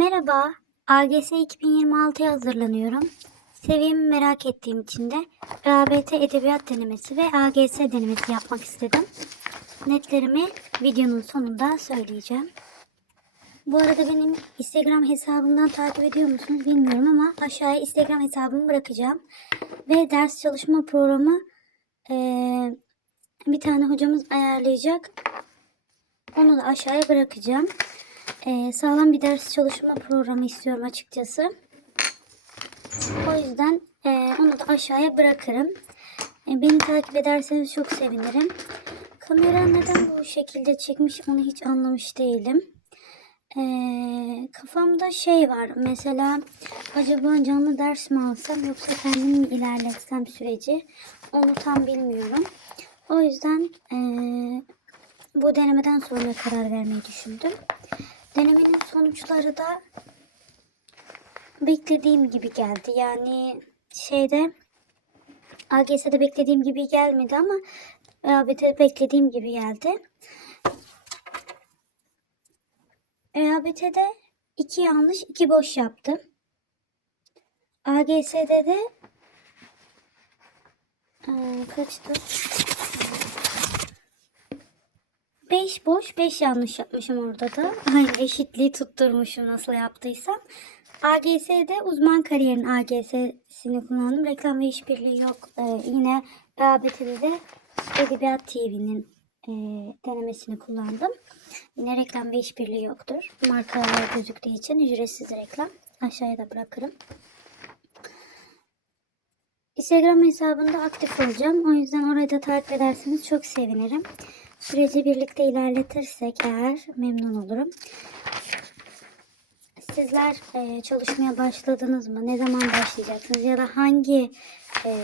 Merhaba, AGS 2026'ya hazırlanıyorum. Seviyemi merak ettiğim için de ÖABT Edebiyat Denemesi ve AGS denemesi yapmak istedim. Netlerimi videonun sonunda söyleyeceğim. Bu arada benim Instagram hesabımdan takip ediyor musunuz bilmiyorum ama aşağıya Instagram hesabımı bırakacağım. Ve ders çalışma programı eee, bir tane hocamız ayarlayacak. Onu da aşağıya bırakacağım. Ee, sağlam bir ders çalışma programı istiyorum açıkçası. O yüzden e, onu da aşağıya bırakırım. E, beni takip ederseniz çok sevinirim. Kamera neden bu şekilde çekmiş onu hiç anlamış değilim. E, kafamda şey var. Mesela acaba canlı ders mi alsam yoksa kendim mi ilerletsem süreci onu tam bilmiyorum. O yüzden e, bu denemeden sonra karar vermeyi düşündüm. Denemenin sonuçları da beklediğim gibi geldi. Yani şeyde AGS'de beklediğim gibi gelmedi ama ÖABT'de beklediğim gibi geldi. ÖABT'de iki yanlış, iki boş yaptım. AGS'de de eee, kaçtı? 5 boş 5 yanlış yapmışım orada da. Aynı eşitliği tutturmuşum nasıl yaptıysam. AGS'de uzman kariyerin AGS'sini kullandım. Reklam ve işbirliği yok. Ee, yine ÖABT'de de Edebiyat TV'nin e, denemesini kullandım. Yine reklam ve işbirliği yoktur. Markalar gözüktüğü için ücretsiz reklam. Aşağıya da bırakırım. Instagram hesabında aktif olacağım. O yüzden orayı da takip ederseniz çok sevinirim. Süreci birlikte ilerletirsek eğer memnun olurum. Sizler e, çalışmaya başladınız mı? Ne zaman başlayacaksınız? Ya da hangi e,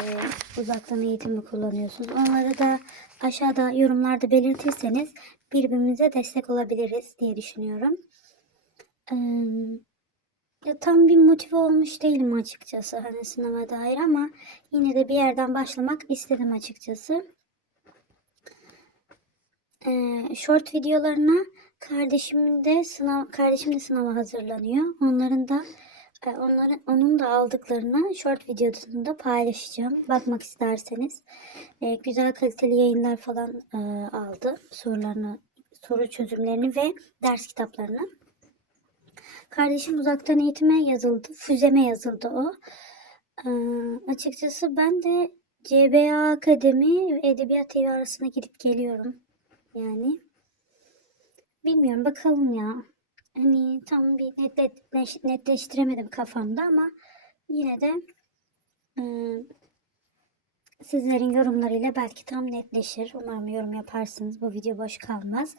uzaktan eğitimi kullanıyorsunuz? Onları da aşağıda yorumlarda belirtirseniz birbirimize destek olabiliriz diye düşünüyorum. Eee ya tam bir motive olmuş değilim açıkçası hani sınava dair ama yine de bir yerden başlamak istedim açıkçası. Ee, short videolarına kardeşimin de sınav kardeşim de sınava hazırlanıyor. Onların da e, onların onun da aldıklarını short videosunda paylaşacağım. Bakmak isterseniz e, güzel kaliteli yayınlar falan e, aldı sorularını soru çözümlerini ve ders kitaplarını. Kardeşim uzaktan eğitime yazıldı. Füzeme yazıldı o. Ee, açıkçası ben de CBA Akademi ve Edebiyat TV arasında gidip geliyorum. Yani. Bilmiyorum bakalım ya. Hani tam bir netleş, netleştiremedim kafamda ama yine de e, sizlerin yorumlarıyla belki tam netleşir. Umarım yorum yaparsınız. Bu video boş kalmaz.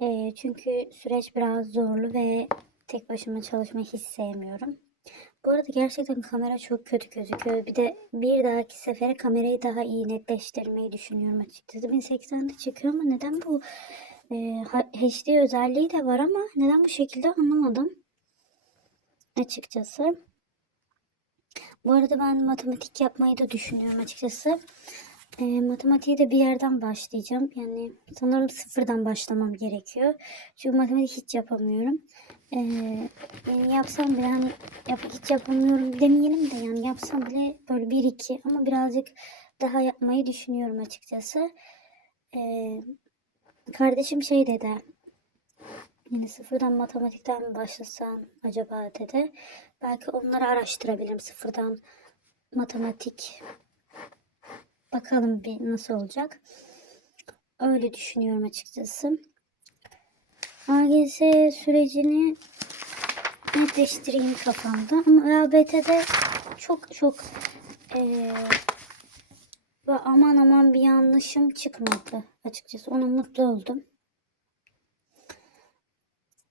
E, çünkü süreç biraz zorlu ve tek başıma çalışmayı hiç sevmiyorum. Bu arada gerçekten kamera çok kötü gözüküyor. Bir de bir dahaki sefere kamerayı daha iyi netleştirmeyi düşünüyorum açıkçası. 1080'de çıkıyor ama neden bu e, HD özelliği de var ama neden bu şekilde anlamadım. Açıkçası. Bu arada ben matematik yapmayı da düşünüyorum açıkçası. E, matematiğe de bir yerden başlayacağım. Yani sanırım sıfırdan başlamam gerekiyor. Çünkü matematik hiç yapamıyorum. E, yani yapsam bile hani yap, hiç yapamıyorum demeyelim de yani yapsam bile böyle bir iki ama birazcık daha yapmayı düşünüyorum açıkçası. E, kardeşim şey dedi. Yine sıfırdan matematikten mi başlasam acaba dedi. Belki onları araştırabilirim sıfırdan matematik Bakalım bir nasıl olacak. Öyle düşünüyorum açıkçası. AGS sürecini netleştireyim kafamda. Ama ÖABT'de çok çok ee, aman aman bir yanlışım çıkmadı açıkçası. Ona mutlu oldum.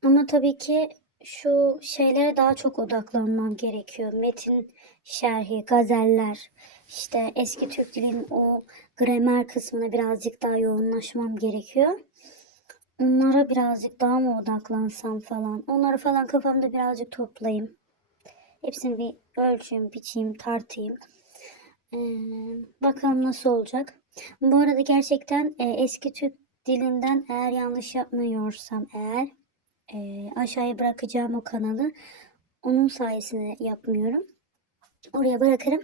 Ama tabii ki şu şeylere daha çok odaklanmam gerekiyor. Metin şerhi, gazeller, işte eski Türk dilinin o gramer kısmına birazcık daha yoğunlaşmam gerekiyor. Onlara birazcık daha mı odaklansam falan. Onları falan kafamda birazcık toplayayım. Hepsini bir ölçeyim, biçeyim, tartayım. Ee, bakalım nasıl olacak. Bu arada gerçekten e, eski Türk dilinden eğer yanlış yapmıyorsam eğer e, aşağıya bırakacağım o kanalı. Onun sayesinde yapmıyorum. Oraya bırakırım.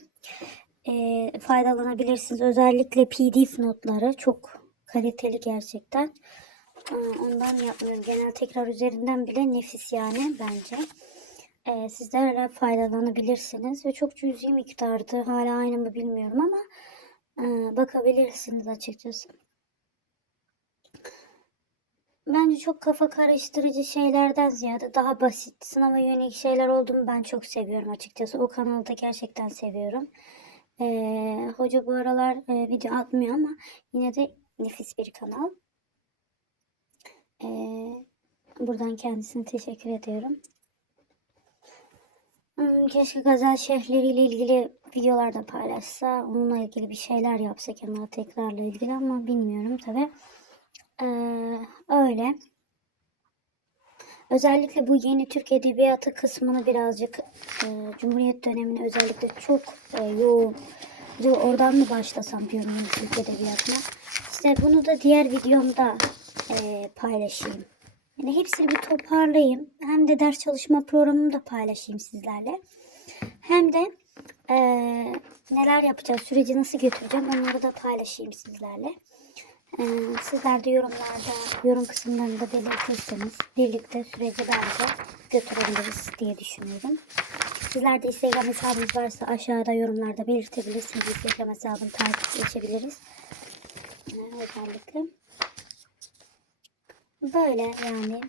E, faydalanabilirsiniz. Özellikle PDF notları çok kaliteli gerçekten. Ondan yapmıyorum. Genel tekrar üzerinden bile nefis yani bence. Ee, sizler hala faydalanabilirsiniz ve çok cüzi miktardı. Hala aynı mı bilmiyorum ama e, bakabilirsiniz açıkçası. Bence çok kafa karıştırıcı şeylerden ziyade daha basit, sınava yönelik şeyler olduğunu ben çok seviyorum açıkçası. O kanalı da gerçekten seviyorum. Ee, hoca bu aralar e, video atmıyor ama yine de nefis bir kanal. Ee, buradan kendisine teşekkür ediyorum. Hmm, keşke gazel şehirleriyle ilgili videolar da paylaşsa. Onunla ilgili bir şeyler yapsa kenar tekrarla ilgili ama bilmiyorum tabi. öyle. Özellikle bu yeni Türk Edebiyatı kısmını birazcık e, Cumhuriyet dönemine özellikle çok e, yoğun. Oradan mı başlasam diyorum Türk Edebiyatı'na. İşte bunu da diğer videomda e, paylaşayım. Yani hepsini bir toparlayayım. Hem de ders çalışma programımı da paylaşayım sizlerle. Hem de e, neler yapacağız, süreci nasıl götüreceğim onları da paylaşayım sizlerle. E, sizler de yorumlarda, yorum kısımlarında belirtirseniz birlikte süreci bence götürebiliriz diye düşünüyorum. Sizler de Instagram hesabınız varsa aşağıda yorumlarda belirtebilirsiniz. Instagram hesabını takipleşebiliriz. E, özellikle. Böyle yani.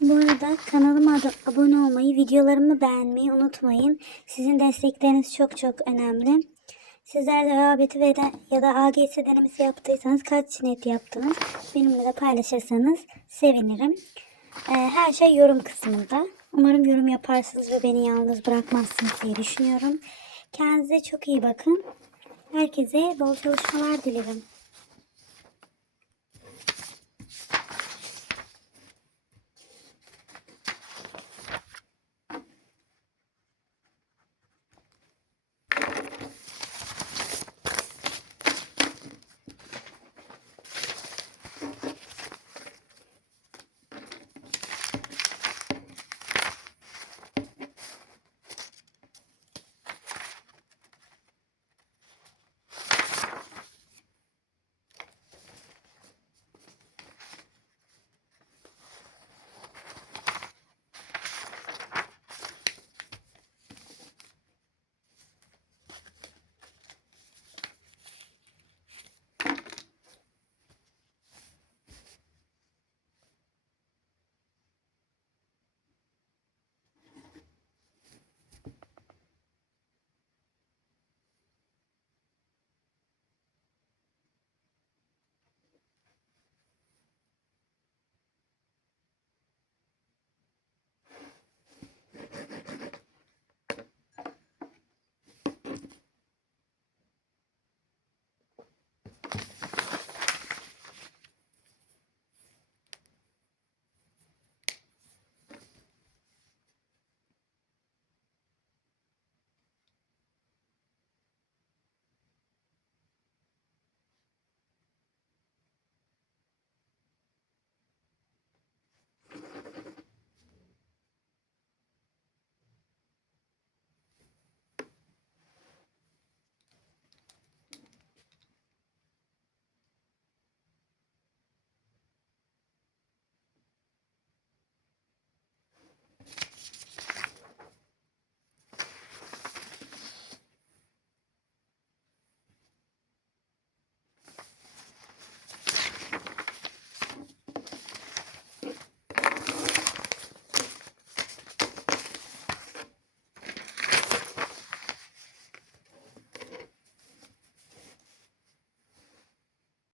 Bu arada kanalıma abone olmayı, videolarımı beğenmeyi unutmayın. Sizin destekleriniz çok çok önemli. Sizler de ÖABT ve ya da AGS denemesi yaptıysanız kaç net yaptınız benimle de paylaşırsanız sevinirim. Ee, her şey yorum kısmında. Umarım yorum yaparsınız ve beni yalnız bırakmazsınız diye düşünüyorum. Kendinize çok iyi bakın. Herkese bol çalışmalar dilerim.